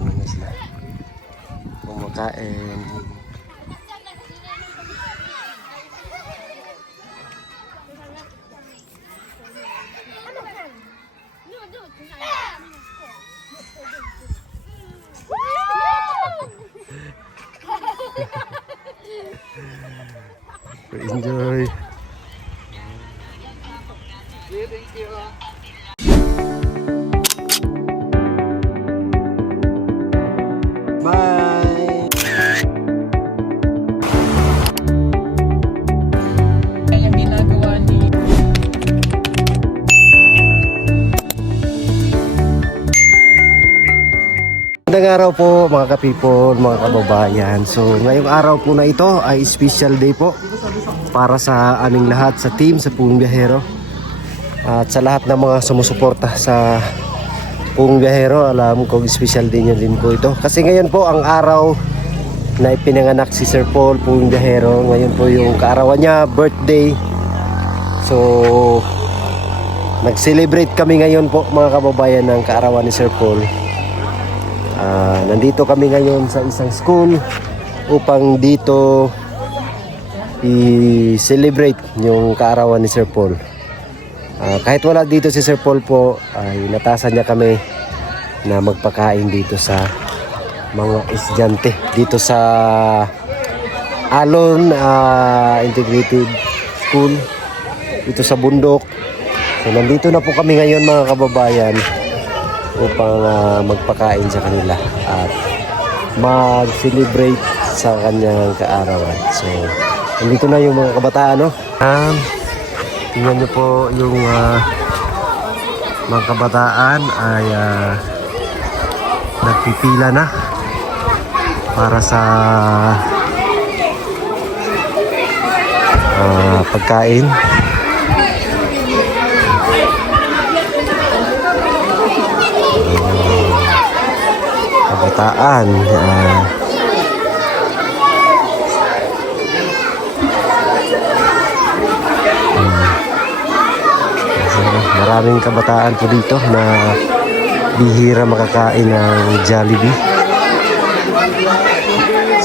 ano na sila. Kumakain. Enjoy. Thank you. Bye. Yung ginagawa ni Magandang araw po mga ka-people, mga kababayan. So ngayong araw po na ito ay special day po para sa aming lahat sa team sa Pugong Biyahero. At sa lahat ng mga sumusuporta sa Pugong Biyahero, alam ko special day nyo din po ito. Kasi ngayon po ang araw na ipinanganak si Sir Paul Pugong Biyahero. Ngayon po yung kaarawan niya, birthday. So nag-celebrate kami ngayon po mga kababayan ng kaarawan ni Sir Paul. Nandito kami ngayon sa isang school upang dito i-celebrate yung kaarawan ni Sir Paul. Kahit wala dito si Sir Paul po, ay natasan niya kami na magpakain dito sa mga estudyante dito sa Alon Integrated School dito sa bundok. So nandito na po kami ngayon mga kababayan upang magpakain sa kanila at mag-celebrate sa kanyang kaarawan. So, nandito na yung mga kabataan, no? Tingnan nyo po yung mga kabataan ay nagpipila na para sa pagkain. Kabataan maraming kabataan po dito na bihira makakain ng Jollibee.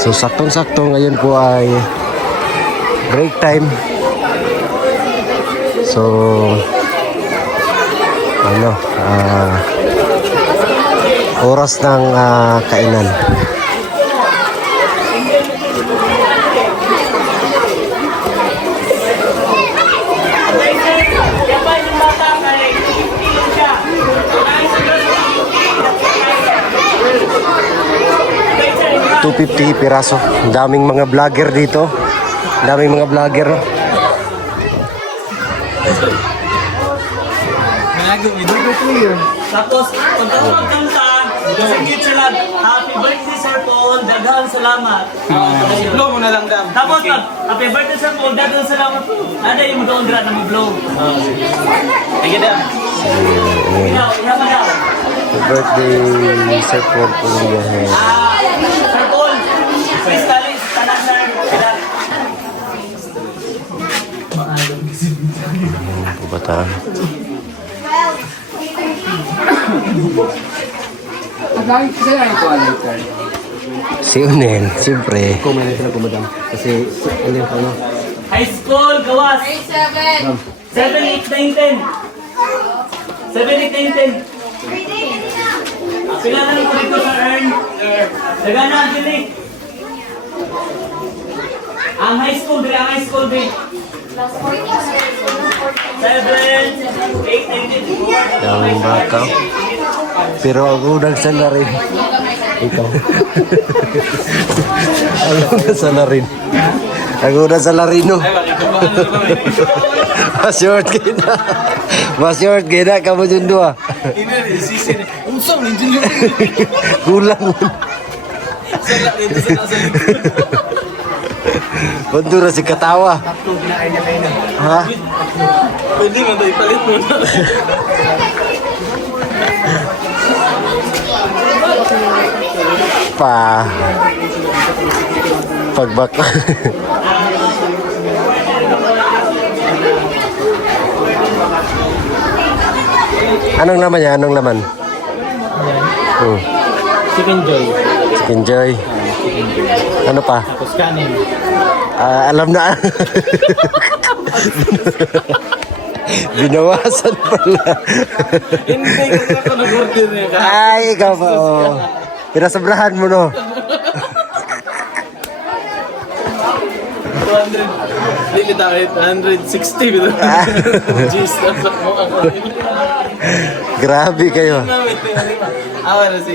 So saktong-sakto ngayon po ay break time. So oras ng kainan. $250 piraso. Daming mga vlogger dito. Daming mga vlogger. Tapos, pagkatawag kang kasingit sila, happy birthday Sir Paul, daghang salamat. blow mo na lang dam. Tapos, happy birthday Sir Paul, daghang salamat. Ada yung doon dra na mag-blow. Sige daw. Iha pa daw. Happy birthday Sir Paul Pugong Biyahero. Sir Paul, Kristalis, tanan sir. Kabataan. Si Unel, siyempre. Kumain na ko madam. Kasi ano ano. High school, gawas. 7, 8, 9, 10. 7, 8, 9, 10. Pila na rin ko dito sa earn. Dagan na, Angelic. Ang high school, ang high school, 7, 8, 9, 10. Daming baka. Pero ako nagsala rin. Ikaw. Ako nagsala rin. Ako nagsala rin, no? Mas-short kita. Mas-short kita. Kamu dyan dua. Unsong ninjin yung Kulang. Pundura si katawa. tatlo kinain niya kayo na. Ha? Pwede nga tayo palit mo na. Pagbaka. Anong laman niya? Anong laman? Chicken Joy. Chicken Joy. Ano pa? Tapos kanin. Alam na. Binawasan pala. Hindi ko ako nag-order niya ka. Ay, ikaw ba? Oh. Pinasobrahan mo, no? 200. Dili tayo. 160. Bito. Jeez. Tapos mo ako. Grabe kayo. Awa na si,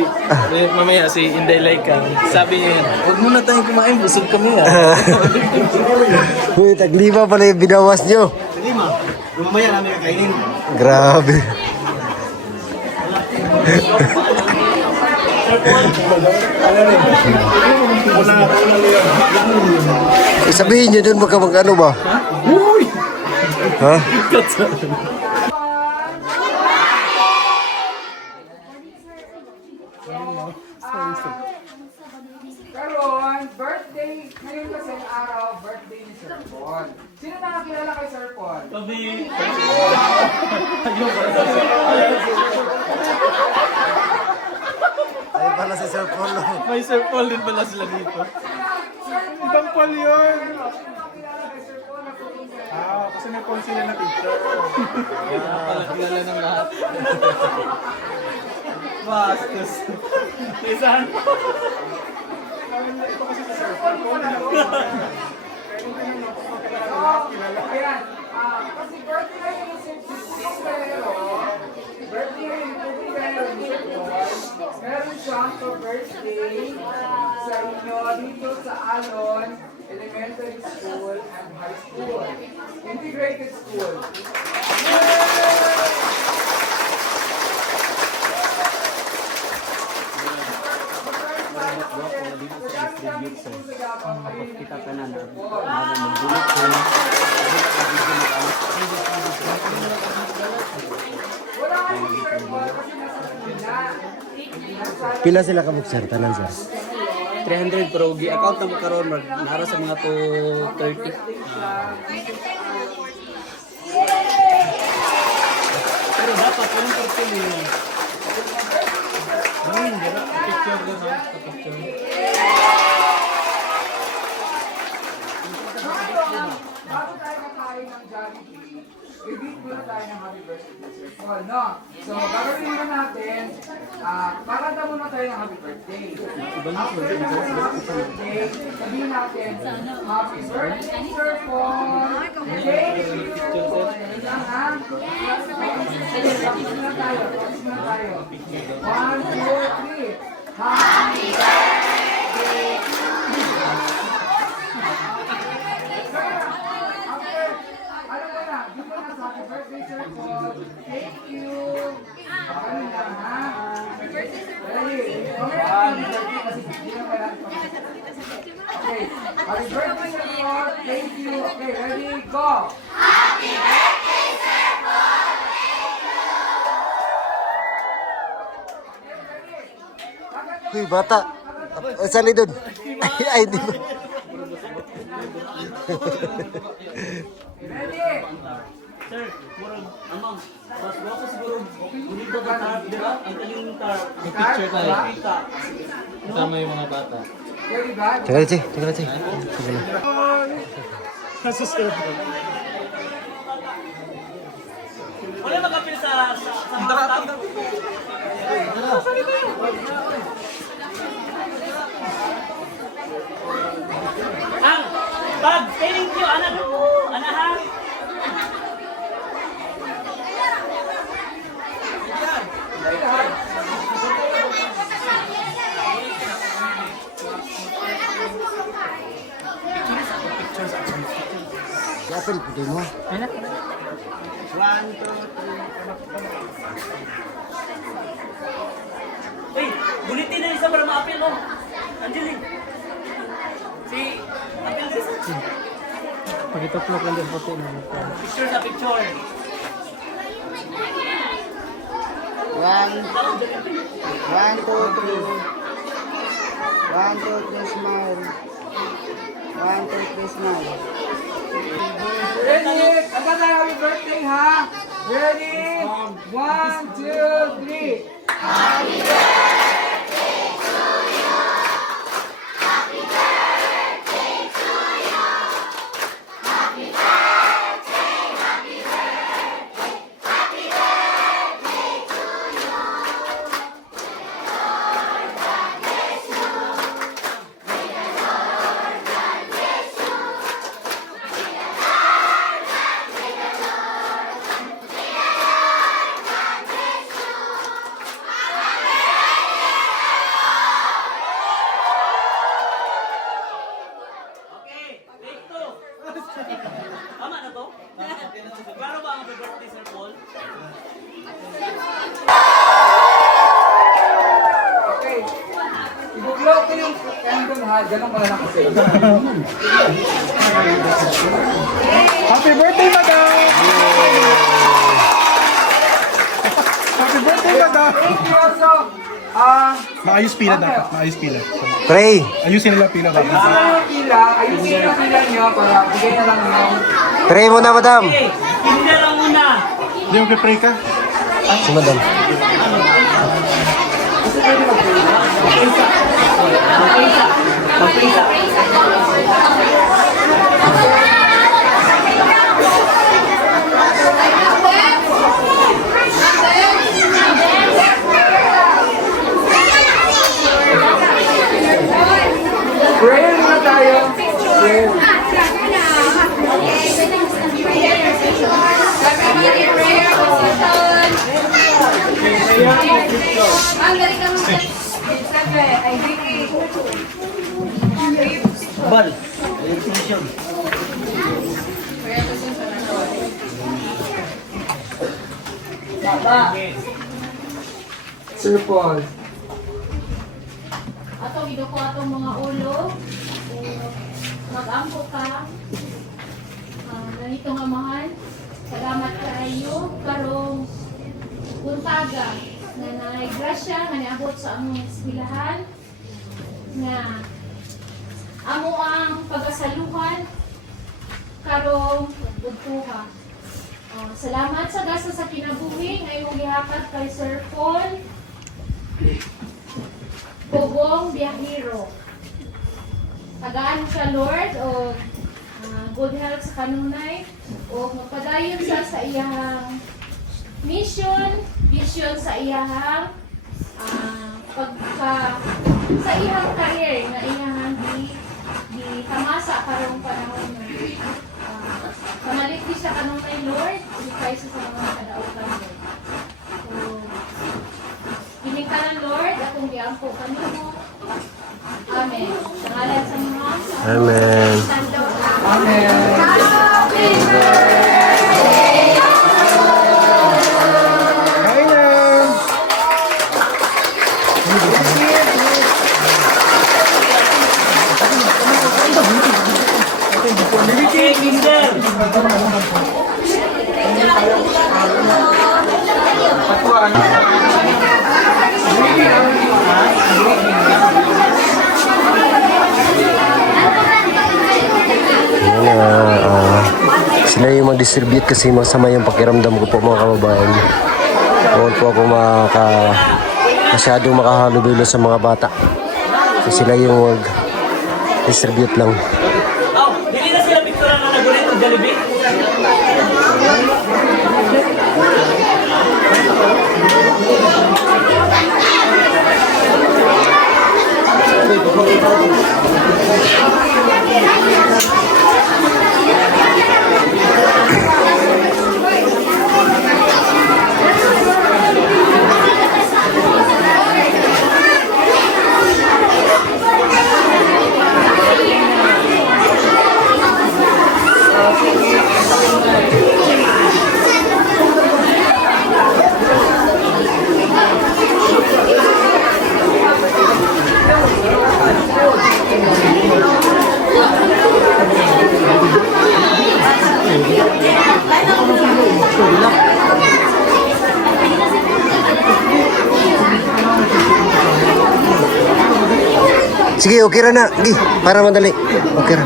mamaya si Inday Laika. Sabi niya yan, huwag muna tayong kumain, busog kami Uy, taglima pala yung binawas nyo. Sige ma, mamaya namin kakainin. Grabe. Sabihin nyo dun magkamag-ano ba? Ha? Karon, birthday, ngayon kasi ang araw, birthday ni Sir Paul. Sino na nakilala kay Sir Paul? Ay pala si Sir Paul. May Sir Paul din pala sila dito. Ibang Paul yun! Kasi may Paul sila na picture. Pala kilala ng lahat. Bastos. Isan. Ayan, kasi birthday ni Sir Paul, birthday ni Sir Paul, meron siyang birthday sa inyo dito sa Alon Elementary School and High School. Integrated School. Kita ka na na. Pila sila kabuk sir, tanan sir. 300 pero gi-account na mo karon nara sa mga 230. Pero dapat yung perfil yun. Picture din ha. Picture. Bago tayo kakain ng Jollibee, i-beat muna tayo ng happy birthday to Sir Paul, no? So, gagawin muna natin, parada muna tayo ng happy birthday. After natin ng happy birthday, sabihin natin, happy birthday, Sir Paul! Thank you! Ayan lang, ha? Sige, tapos muna tayo, tapos muna tayo. 1, 2, 3. Happy birthday! Ano ba na? Di ba na sa happy birthday, Sir Paul? Thank you! Ano na, ha? Ready? Mamaya ako happy birthday kasi hindi na kailangan pa. Okay. Happy birthday, Sir Paul! Thank you! Okay, ready? Go! Uy, bata. Sali dun. Ay, di ba? Ready? Sir, murag amang mas wako siguro bonito ba ta, di ba? Ang kaling tar. Picture tayo. Kita. Tama yung mga bata. Ready ba? Teka lang, Che. Teka lang, Che. Teka lang. Wala makapil sa mga tao. Ang pag thank you anak ko, anak ha. Apel, putih mo. Eh, bulitin na isa para ma-appeal mo. Angeline. Si appeal din sa. Pag-ituplok lang din photo na. Picture sa picture. One, two, three. 1, 2, 3, smile. 1, 2, 3, smile. Ready? Kanta tayo happy birthday, ha? Ready? 1, 2, 3. ako yung candle ha, ganun pala lang kasi. Happy birthday, madam! Happy birthday, madam! Thank you also. Maayos pila dapat, maayos pila. Pray. Ayusin nila pila dapat. Ayusin yung pila nyo para bigay na lang yung... Pray mo na, madam. Hindi lang muna. Hindi mo pray ka? Si madam. Prayer muna tayo. Prayer. Bal. Sir Paul. Ato giduko atong mga ulo. Mag-ampo ka. Ganitong amahan. Salamat kayo karong buntaga na naigrasya nga niabot sa among eskwelahan na amo ang pagasaluhan karong budtuha. Salamat sa gasa sa kinabuhi nga imong gihatag kay Sir Paul Bogong Biyahero. Tagaan siya Lord o good health sa kanunay o magpadayon siya sa iyang mission, vision sa iyang sa iyang career na iyang di tamasa karong panahon na pamalit di siya kanunay Lord ukay sa mga kadautan Lord. So gining ka ng Lord akong giampo kanimo. Amen. Sa ngalan sa mga Amen. Kain na! Okay, Kinder. Yan na, sila yung mag-distribute kasi masama yung pakiramdam ko po mga kababayan. Huwag po ako masyadong makahalubilo sa mga bata. Kasi sila yung mag-distribute lang. Oh, hindi na sila picture na nagulit ng Jollibee. Sige, okay ra na. Sige, para madali. Okay ra.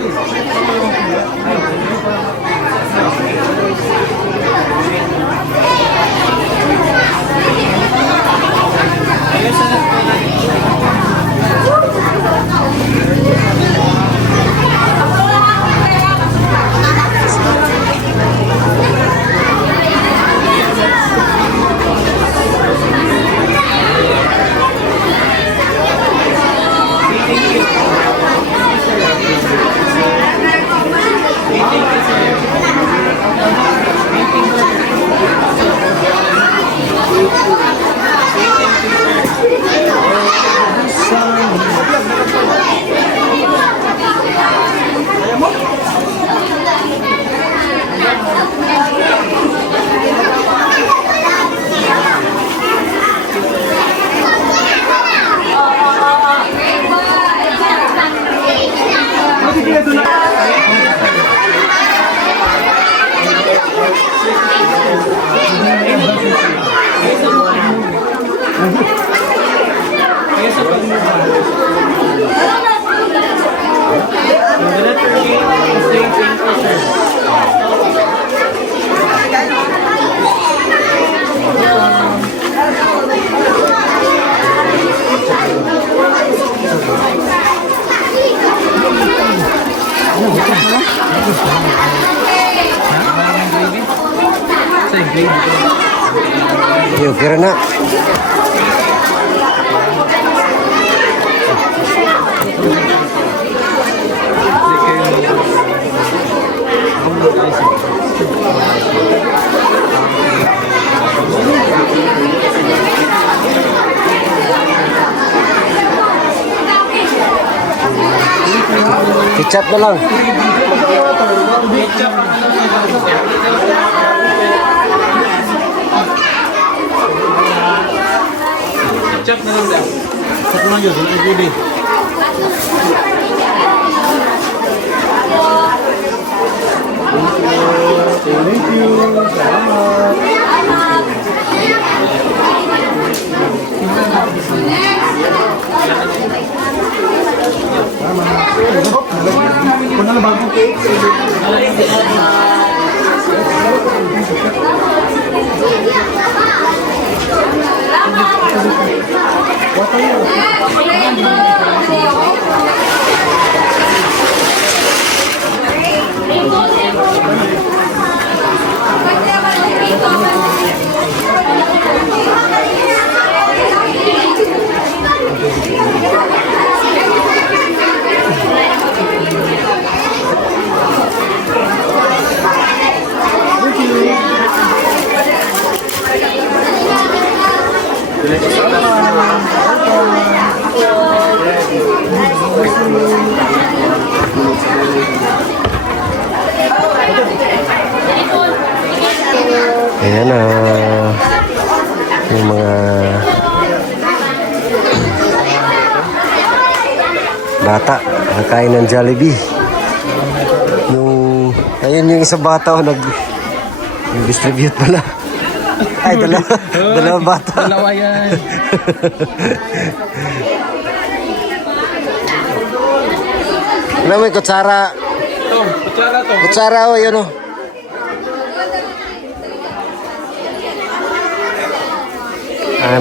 Okay rin na. Ketchup na lang. Chop na lang daw. Ayan na. Yung mga bata nakain ng Jollibee. Ayun yung isang bata nag-distribute pala. Ay, dalawang bata. Dalawa yan. Ano may kutsara? Ito, kutsara to. Kutsara o, yun o.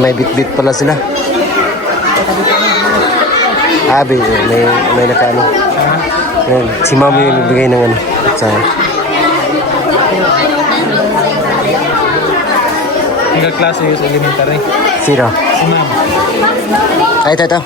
May bit-bit pala sila. May nakaano. Si mami yung nagbigay ng ano. Kutsara. Hanggang klase yung sa elementary. Sino? Si ma'am. Ay, ito.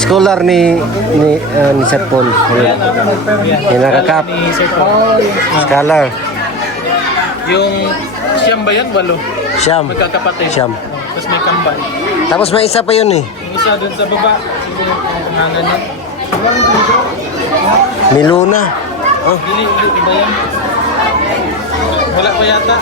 Scholar ni Sir Paul. Yung nakakap. Scholar. Yung siyam ba yan? Walo. Siyam. Magkakapatid. Siyam. Tapos may kambal. Tapos may isa pa yun eh. Yung isa dun sa baba. Yung pangalan niya. Miluna. Oh. Dili ba yan? Wala pa yata.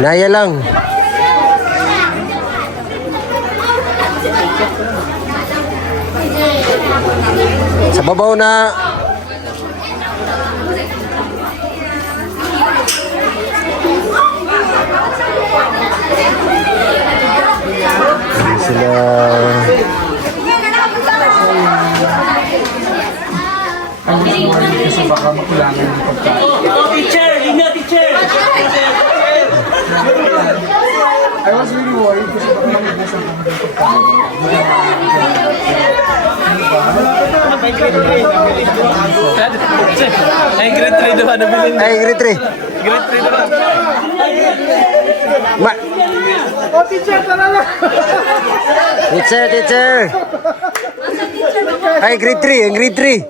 Naya lang. Sa babaw na. Sila. Kasi baka makulangan yung pagkain. Teacher! Ingat, teacher! I was really worried kasi baka makulangan yung pagkain. Ay, grade 3 naman na bilhin. Ay, grade 3. Grade 3 naman. Oh, teacher, talaga! Teacher. Ay, grade 3. Grade 3.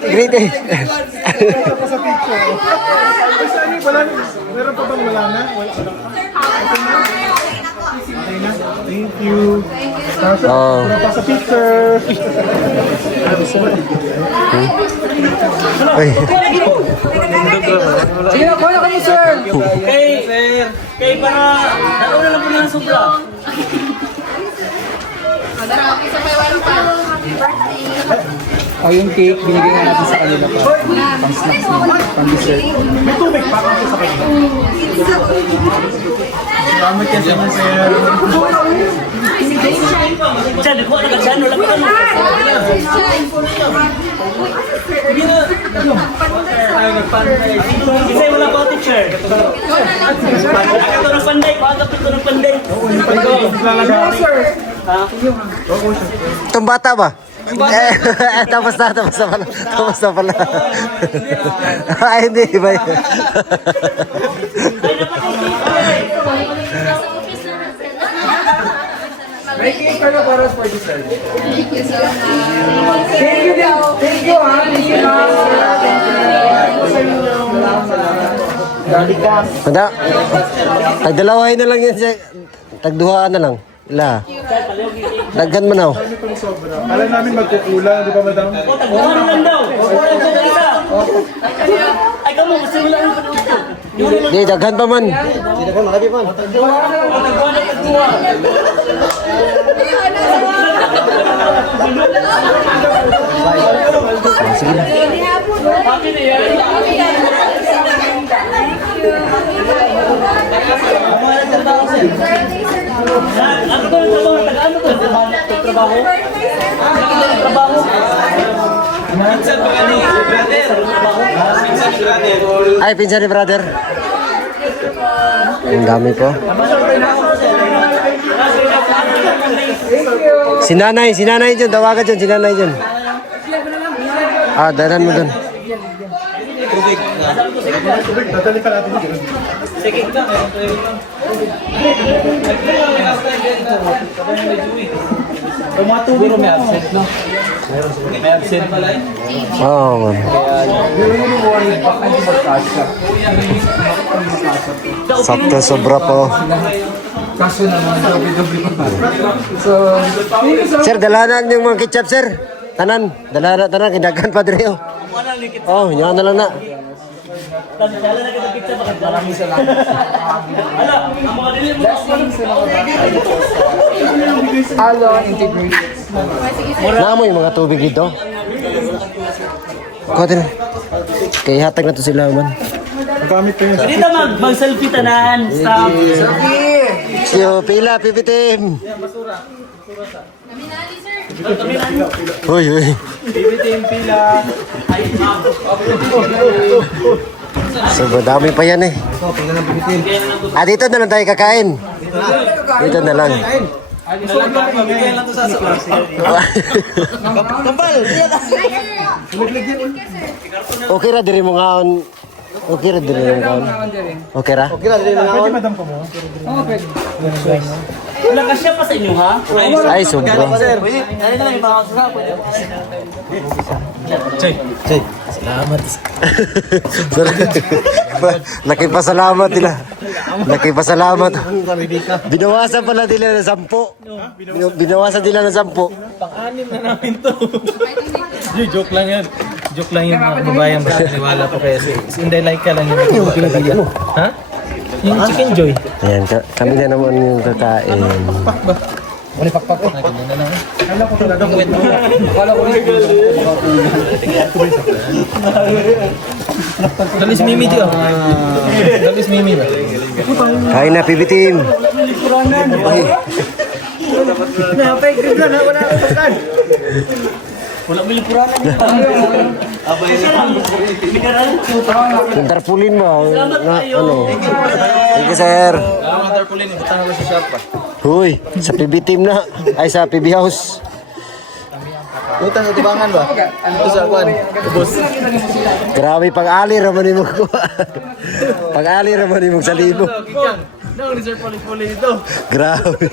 Grade 3. Ako sa picture. Saan yung wala? Meron pa bang wala na? Wala na. Okay na? Thank you. Oh. Pa sa picture. Ay. Sige na, kuha na kayo, sir. Kay para, nauna lang po na sobra. Oh, yung cake, binigay na natin sa kanila pa. Pang-snacks na, pang-dessert. May tubig pa kasi sa kanya. Salamat yan sa mga sir. Diyan, di ko na ka dyan, wala pa ka. Kasi wala pa teacher. Ito ng panday, pagkapit ko ng panday. Itong bata ba? Tapos na pala. Ay, hindi ba yun? May cake kayo para for dessert. Thank you so much. Thank you, Thank you, ha. Thank you, ma'am. Tanda, tagdalawahin na lang yan siya. Tagduhaan na lang. Ila. Daggan mo na. Alam namin magkukulang, di ba madam? Tagbuhan lang daw. Ay, kamo, gusto mo lang ang panuto. Di, daghan pa man. Tagbuhan na tagbuhan. Sige na. Happy na yan. Ano ba yung trabaho? Tagaan mo ba yung trabaho? Trabaho? Minsan pa ka ni brother. Minsan brother. Ay, pinsan ni brother. Ang dami po. Si nanay dyan. Tawagan dyan, si nanay dyan. Ah, danan mo dun. Dadali pa natin yun. Sige ka. Siguro may absent, no? May absent pala eh. Oo, man. Sakto, sobra po. Kaso naman, doble pa. So, thank you so much. Sir, dalanan yung mga ketchup, sir. Tanan, tanan, kindagan pa dre. Oh, yan na lang na. Dala na kita pizza baka maraming salamat. Ala, ang mga dili mo. Alon, integrate. Naamoy yung mga tubig dito. Kuha din. Kaya hatag na to sila, man. Gamit ko yun. Dito mag-selfie tanan. Stop. Yo, pila, pipitim. Uy, uy. Bibitin pila. So, madami pa yan eh. Ah, dito na lang tayo kakain. Dito na lang. Bigyan lang to sa Okay ra diri mo ngaon. Okay ra diri mo ngaon. Okay ra? Pwede madam ko mo? Oo, pwede. Wala ka siya pa sa inyo ha? Ay, sobra. Ano na lang yung mga sa Nakipasalamat nila. Nakipasalamat. Binawasan pala nila ng 10. Binawasan nila ng 10. Pang-anim na namin to. Joke lang yan. Joke lang yung mga babayan. Basta niwala po kaya si Inday Laika lang yung pinabili mo. Ha? Yung Chicken Joy. Ayan, kami na naman yung kakain. Wala pakpak ko. Ganyan na lang. Kala ko talaga mo. Akala ko rin. Dalis Mimi tiyo. Dalis Mimi ba? Kain na, pibitim. Wala mo lipuranan. Abay Yung tarpulin mo. Na, ano? Sige, sir. mga tarpaulin, ibutang ako sa shop pa. Huy, sa PB team na. Ay, sa PB house. Utang sa tibangan ba? Ito sa kwan. Ubos. Grabe, pag-ali raman mo ko. Pag-ali raman mo sa libo. No, reserve pali-pali ito. Grabe.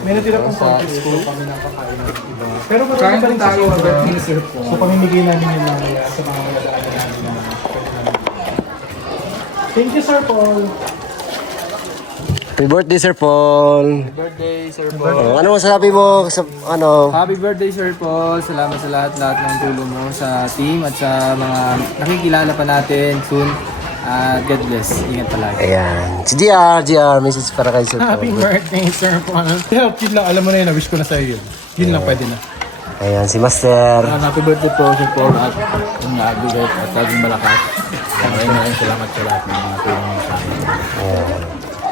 May natira pong konti. School kami nakakain ng iba. Pero Kain pa rin tayo, sa but minsan po. So pamimigay namin yun mamaya sa mga magdadaanan namin na. Thank you, Sir Paul. Happy birthday, Sir Paul. Birthday, Sir Paul. Oh, ano masasabi mo sa ano? Happy birthday, Sir Paul. Salamat sa lahat ng tulong mo sa team at sa mga nakikilala pa natin soon. God bless. Ingat palagi. Ayan. Si GR, message para kay Sir Happy Paul. birthday, Sir Paul. Help, yun lang. Alam mo na yun, na-wish ko na sa'yo yun. Yun lang pwede na. Ayan, si Master. Happy birthday po, Sir Paul, at kung naabigay at laging malakas. Maraming salamat sa lahat ng mga tulong mo sa akin. Ayan.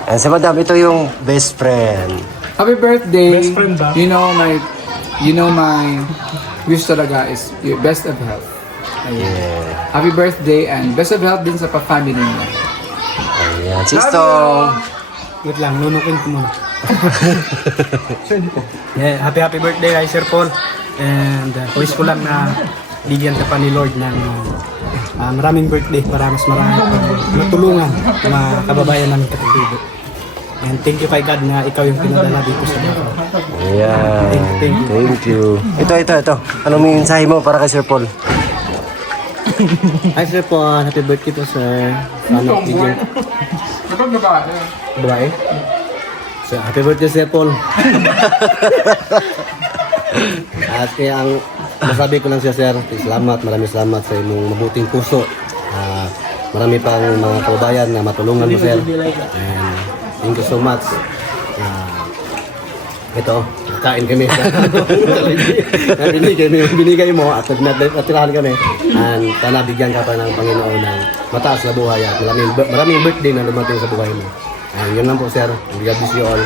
Ayan, si Madam, ito yung best friend. Happy birthday. Best friend ba? You know my wish talaga is your best of health. Yeah. Happy birthday and best of health din sa pa-family niya. Ayan, Sistong. Wait lang, nunukin ko muna. Yeah, happy birthday kay Sir Paul. And wish ko lang na bigyan ka pa ni Lord ng maraming birthday para mas marami matulungan mga kababayan namin katibigo. And thank you kay God na ikaw yung pinadala dito sa Davao. Ayan. Thank you. Ito. Anong mensahe mo para kay Sir Paul? Hi Sir Paul, happy birthday po sir. Sana bigyan Kapag nabasa. babae. So, happy birthday Sir Paul. At kaya ang masabi ko lang siya sir, maraming salamat sa imong mabuting puso. Marami pang mga kababayan na matulungan mo sir. And thank you so much. Ito, kain kami sa binigay mo at natirahan kami. And sana bigyan ka pa ng Panginoon ng mataas na buhay at maraming birthday na dumating sa buhay mo. And yun lang po sir. God bless you all.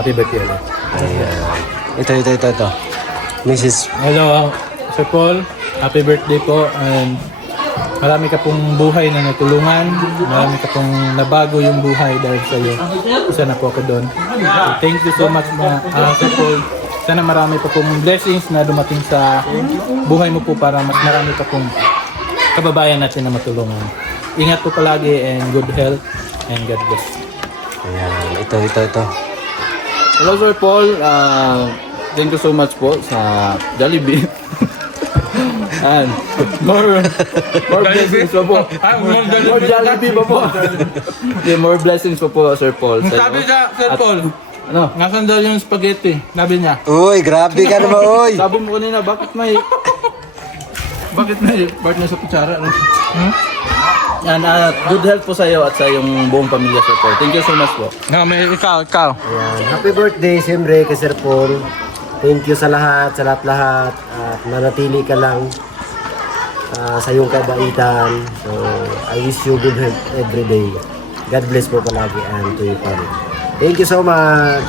Happy birthday ulit. Ayan. Ito. Mrs. Hello, Sir Paul. Happy birthday po. And marami ka pong buhay na natulungan. Marami ka pong nabago yung buhay dahil sa iyo. Isa na po ako doon. So, thank you so much Sir Paul. Sana marami pa pong blessings na dumating sa buhay mo po para mas marami pa pong kababayan natin na matulungan. Ingat po palagi and good health and God bless. Ayan. Ito. Hello, Sir Paul. Thank you so much po sa Jollibee. And more blessings pa po. More Jollibee pa po. Yeah, more blessings pa po, Sir Paul. Sabi sa Sir Paul, Ano? nasan daw yung spaghetti? Sabi niya. Uy, grabe ka naman, uy. Sabi mo kanina, bakit may partner sa kutsara? No? And good health po sa iyo at sa iyong buong pamilya, Sir Paul. Thank you so much po. No, may ikaw. Ayan. Happy birthday, siyempre, kay Sir Paul. Thank you sa lahat. At manatili ka lang sa iyong kabaitan. So, I wish you good health every day. God bless po palagi and to your family. Thank you so much.